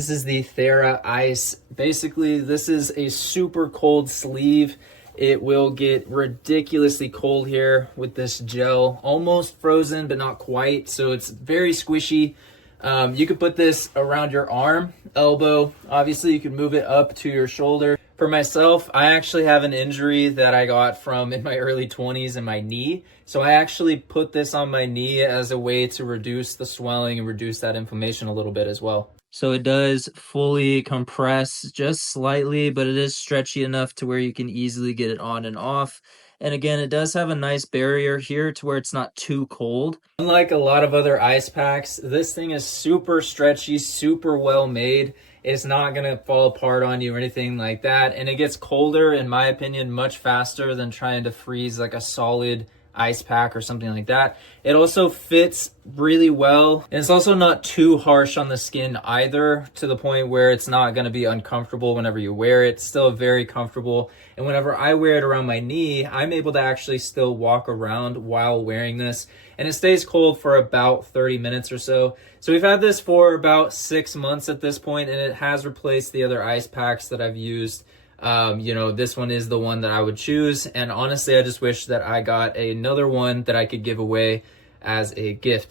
This is the TheraIce. Basically, this is a super cold sleeve. It will get ridiculously cold here with this gel. Almost frozen, but not quite. So it's very squishy. You could put this around your arm, elbow. Obviously, you can move it up to your shoulder. For myself, I actually have an injury that I got from in my early 20s in my knee. So I actually put this on my knee as a way to reduce the swelling and reduce that inflammation a little bit as well. So it does fully compress just slightly, but it is stretchy enough to where you can easily get it on and off. And again, it does have a nice barrier here to where it's not too cold. Unlike a lot of other ice packs, this thing is super stretchy, super well made. It's not gonna fall apart on you or anything like that. And it gets colder, in my opinion, much faster than trying to freeze like a solid ice pack or something like that. It also fits really well, and it's also not too harsh on the skin either, to the point where it's not going to be uncomfortable whenever you wear it. It's still very comfortable, and whenever I wear it around my knee, I'm able to actually still walk around while wearing this, and it stays cold for about 30 minutes or so. So we've had this for about 6 months at this point, and it has replaced the other ice packs that I've used. This one is the one that I would choose. And honestly, I just wish that I got another one that I could give away as a gift.